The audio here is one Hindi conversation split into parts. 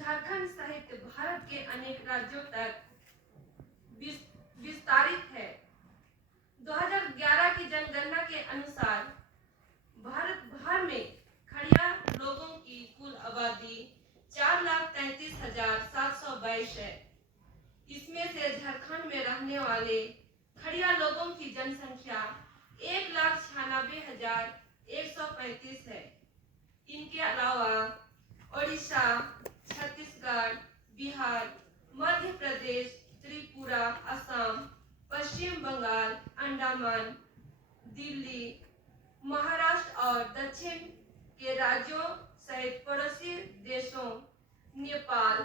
झारखंड सहित भारत के अनेक राज्यों तक विस्तारित है। 2011 की जनगणना के अनुसार भारत भर में खड़िया लोगों की कुल आबादी 4,33,722 है। इसमें से झारखंड में रहने वाले खड़िया लोगों की जनसंख्या 1,96,135 है। इनके अलावा ओडिशा, छत्तीसगढ़, बिहार, मध्य प्रदेश, त्रिपुरा, असम, पश्चिम बंगाल, अंडमान, दिल्ली, महाराष्ट्र और दक्षिण के राज्यों सहित पड़ोसी देशों नेपाल,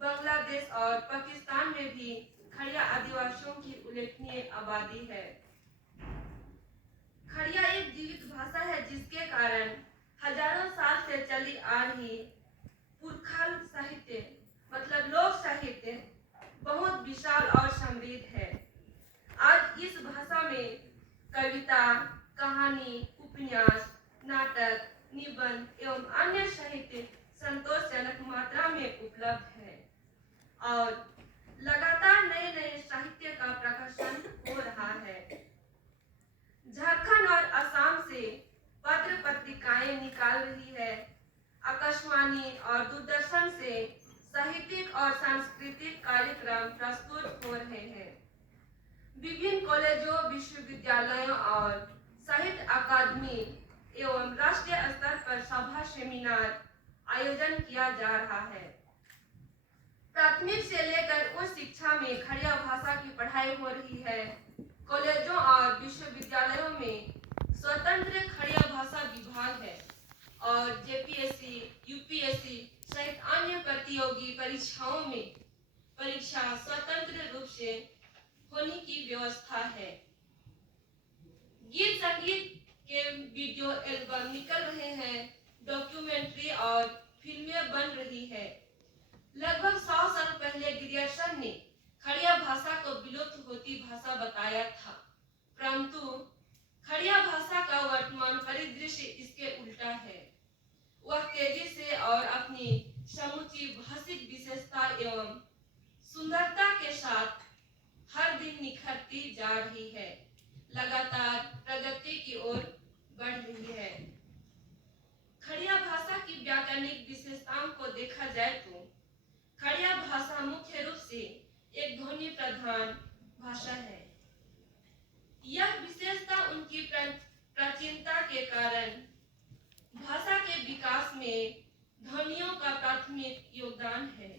बांग्लादेश और पाकिस्तान में भी खड़िया आदिवासियों की उल्लेखनीय आबादी है। खड़िया एक जीवित भाषा है जिसके कारण हजारों साल से चली आ रही पुरखल साहित्य मतलब लोक साहित्य बहुत विशाल और समृद्ध है। आज इस भाषा में कविता, कहानी, उपन्यास, नाटक, निबंध एवं अन्य साहित्य संतोषजनक मात्रा में उपलब्ध है और लगातार नए नए साहित्य का प्रकाशन हो रहा है। झारखंड और असम से पत्र पत्रिकाएं निकाल रही है। आकाशवाणी और दूरदर्शन से साहित्यिक और सांस्कृतिक कार्यक्रम प्रस्तुत हो रहे हैं। विभिन्न कॉलेजों, विश्वविद्यालयों और साहित्य अकादमी एवं राष्ट्रीय स्तर पर सभा, सेमिनार आयोजन किया जा रहा है। प्राथमिक से लेकर उच्च शिक्षा में खड़िया भाषा की पढ़ाई हो रही है। कॉलेजों और विश्वविद्यालयों में स्वतंत्र खड़िया भाषा विभाग है और जेपीएससी, यूपीएससी सहित अन्य प्रतियोगी परीक्षाओं में परीक्षा स्वतंत्र रूप से होने की व्यवस्था है। गीत संगीत के वीडियो एल्बम निकल रहे हैं, डॉक्यूमेंट्री और फिल्में बन रही है। लगभग 100 साल पहले ग्रियर्सन ने खड़िया भाषा को विलुप्त होती भाषा बताया था, परंतु खड़िया भाषा का वर्तमान परिदृश्य इसके उल्टा है। वह तेजी से और अपनी समुची भाषिक विशेषता एवं सुंदरता के साथ हर दिन निखरती जा रही है, लगातार प्रगति की ओर बढ़ रही है। खड़िया भाषा की व्याकरणिक विशेषताओं को देखा जाए तो खड़िया भाषा मुख्य रूप से एक ध्वनि प्रधान भाषा है। यह विशेषता उनकी प्राचीनता के कारण भाषा के विकास में ध्वनियों का प्राथमिक योगदान है।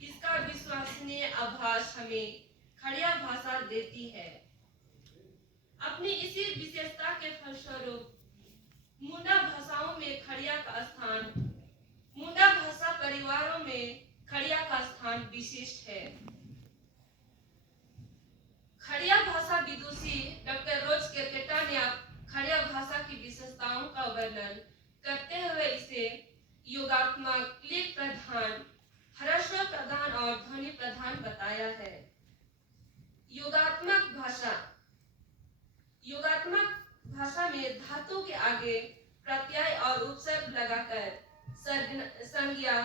इसका विश्वसनीय आभास हमें खड़िया भाषा देती है। अपनी इसी विशेषता के फलस्वरूप मुंडा भाषाओं में खड़िया का स्थान, मुंडा भाषा परिवारों में खड़िया का स्थान विशिष्ट है। खड़िया भाषा विदुषी डॉक्टर रोज केरकेटा ने खड़िया भाषा की विशेषताओं का वर्णन करते हुए इसे योगात्मक, क्लिक प्रधान, ह्रस्व प्रधान और ध्वनि प्रधान बताया है। योगात्मक भाषा में धातु के आगे प्रत्यय और उपसर्ग लगाकर संज्ञा,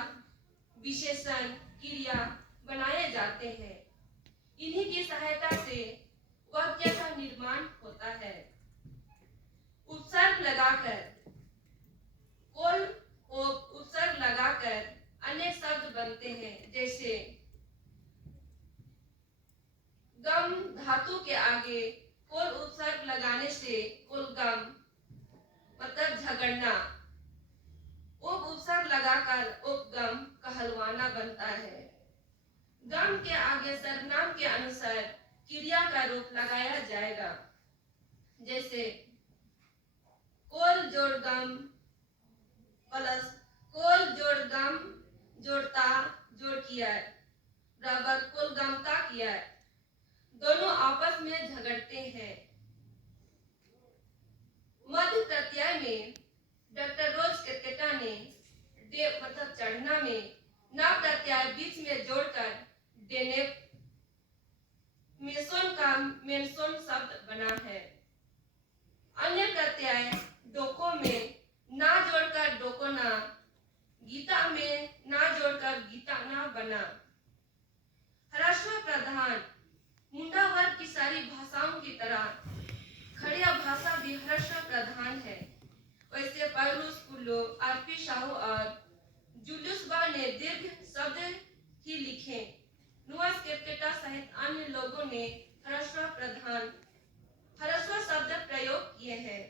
विशेषण, क्रिया बनाए जाते हैं। इन्हीं की सहायता से वाक्य का निर्माण होता है। उपसर्ग लगाकर उपसर्ग लगाकर अनेक शब्द बनते हैं, जैसे गम धातु के आगे कोल उपसर्ग लगाने से कोलगम मतलब झगड़ना, उप उपसर्ग लगाकर उपगम कहलवाना बनता है। गम के आगे सर्वनाम के अनुसार क्रिया का रूप लगाया जाएगा, जैसे कोल जोड़ गम प्लस कोल जोड़ गम जोड़ता जोड़ किया बराबर कोल गमता किया, दोनों आपस में झगड़ते हैं। मध्य प्रत्यय में डॉक्टर रोज केरकेटा ने डे मतलब चढ़ना में ना प्रत्यय बीच में जोड़कर देने मेसोन का मेनसोन शब्द बना है। अन्य प्रत्यय डोको में ना जोड़कर डोकोना, गीता में ना जोड़कर गीता ना बना। ह्रस्व प्रधान मुंडा वर्ग की सारी भाषाओं की तरह खड़िया भाषा भी ह्रस्व प्रधान है। वैसे पौलुस कुल्लो, आरपी साहू और जूलियस बा ने दीर्घ शब्द ही लिखे। नुआस कैप्टेटा सहित अन्य लोगों ने ह्रस्व शब्द प्रयोग किए हैं।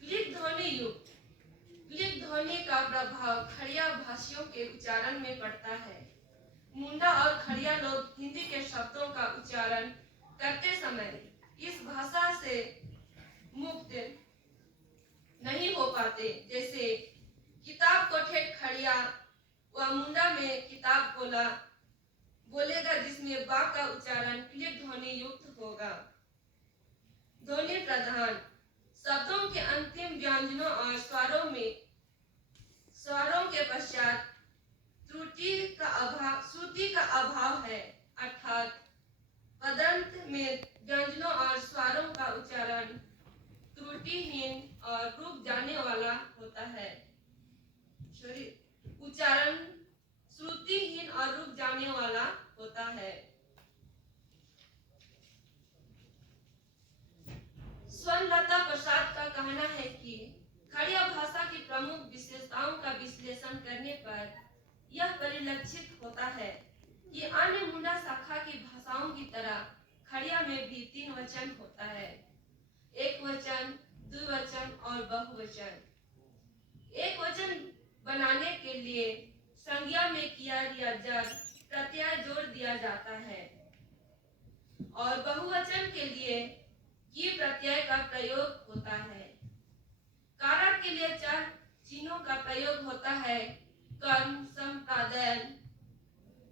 क्लिक ध्वनि युक्त क्लिक ध्वनि का प्रभाव खड़िया भाषियों के उच्चारण में पड़ता है। मुंडा और खड़िया लोग हिंदी के शब्दों का उच्चारण करते समय इस भाषा से मुक्त नहीं हो पाते। जैसे किताब को ठेठ खड़िया व मुंडा में किताब बोलेगा, जिसमें बा का उच्चारण क्लिक ध्वनि युक्त होगा। ध्वनि प्रधान शब्दों के अंतिम व्यंजनों और स्वरों के पश्चात श्रुति का अभाव है, अर्थात पदंत में व्यंजनों और स्वरों का उच्चारण त्रुटिहीन और रुक जाने वाला होता है। उच्चारण श्रुतिहीन और रुक जाने वाला होता है। स्वर्णलता प्रसाद का कहना है कि खड़िया भाषा की प्रमुख विशेषताओं का विश्लेषण करने पर यह परिलक्षित होता है कि अन्य मुंडा शाखा की भाषाओं की तरह खड़िया में भी 3 वचन होता है, एक वचन, द्विवचन और बहुवचन। एक वचन बनाने के लिए संज्ञा में किया या जड़ प्रत्यय जोड़ दिया जाता है और बहुवचन के लिए की प्रत्यय का प्रयोग होता है। कारक के लिए 4 चिन्हों का प्रयोग होता है, कर्म, संपादन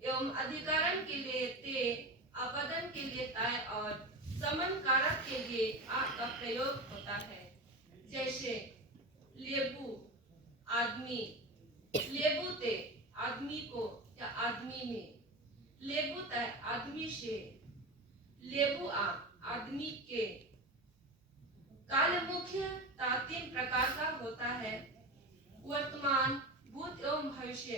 एवं अधिकरण के लिए ते, अपदन के लिए ताय और समन कारक के लिए आ का प्रयोग होता है। जैसे लेबू आदमी, लेबू ते आदमी को या आदमी में, लेबू तय आदमी से, लेबू आ आदमी के। काल मुख्य 3 प्रकार का होता है, वर्तमान, भूत एवं भविष्य।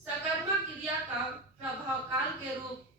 सकर्मक क्रिया का प्रभाव काल के रूप